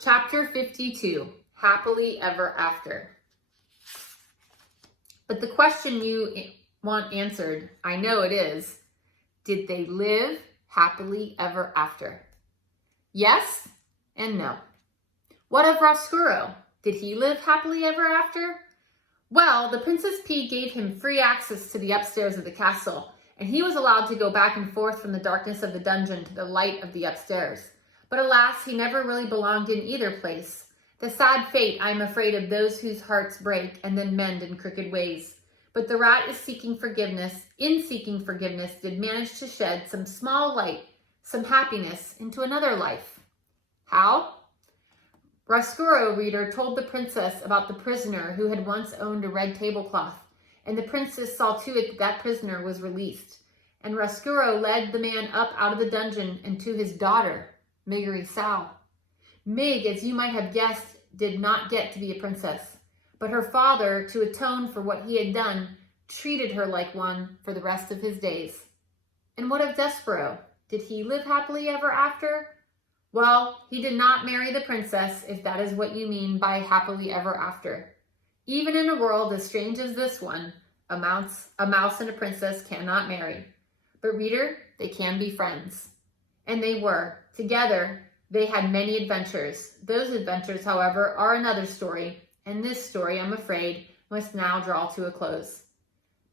Chapter 52, Happily Ever After. But the question you want answered, I know it is, did they live happily ever after? Yes and no. What of Roscuro? Did he live happily ever after? Well, the Princess P gave him free access to the upstairs of the castle, and he was allowed to go back and forth from the darkness of the dungeon to the light of the upstairs. But alas, he never really belonged in either place. The sad fate, I am afraid, of those whose hearts break and then mend in crooked ways. But the rat is seeking forgiveness. In seeking forgiveness, did manage to shed some small light, some happiness into another life. How? Roscuro, reader, told the princess about the prisoner who had once owned a red tablecloth, and the princess saw to it that prisoner was released. And Roscuro led the man up out of the dungeon and to his daughter, Miggery Sow. Mig, as you might have guessed, did not get to be a princess, but her father, to atone for what he had done, treated her like one for the rest of his days. And what of Despereaux? Did he live happily ever after? Well, he did not marry the princess, if that is what you mean by happily ever after. Even in a world as strange as this one, a mouse and a princess cannot marry. But reader, they can be friends. And they were. Together, they had many adventures. Those adventures, however, are another story, and this story, I'm afraid, must now draw to a close.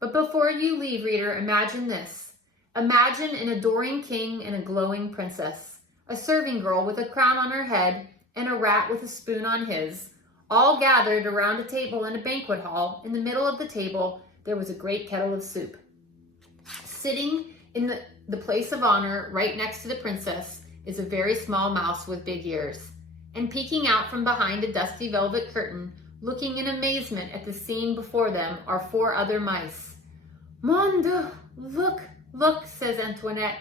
But before you leave, reader, imagine this. Imagine an adoring king and a glowing princess, a serving girl with a crown on her head and a rat with a spoon on his, all gathered around a table in a banquet hall. In the middle of the table, there was a great kettle of soup. Sitting in the place of honor right next to the princess is a very small mouse with big ears. And peeking out from behind a dusty velvet curtain, looking in amazement at the scene before them, are 4 other mice. Mon Dieu, look, look, says Antoinette.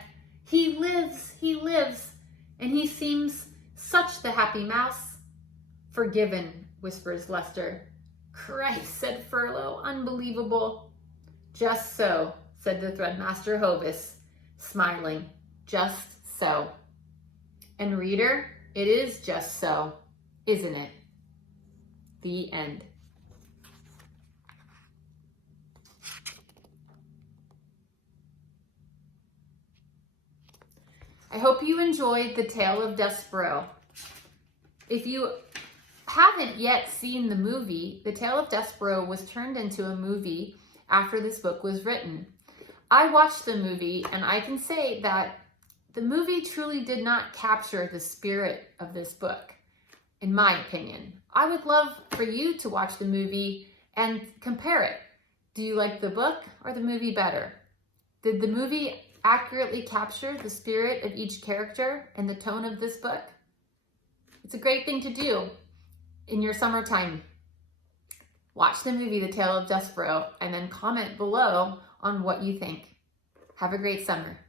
He lives, and he seems such the happy mouse. Forgiven, whispers Lester. Christ, said Furlough, unbelievable. Just so, said the Threadmaster Hovis, smiling. Just so. And reader, it is just so, isn't it? The end. I hope you enjoyed the Tale of Despereaux. If you haven't yet seen the movie, the Tale of Despereaux was turned into a movie after this book was written. I watched the movie, and I can say that the movie truly did not capture the spirit of this book, in my opinion. I would love for you to watch the movie and compare it. Do you like the book or the movie better? Did the movie accurately capture the spirit of each character and the tone of this book? It's a great thing to do in your summertime. Watch the movie, The Tale of Despereaux, and then comment below on what you think. Have a great summer.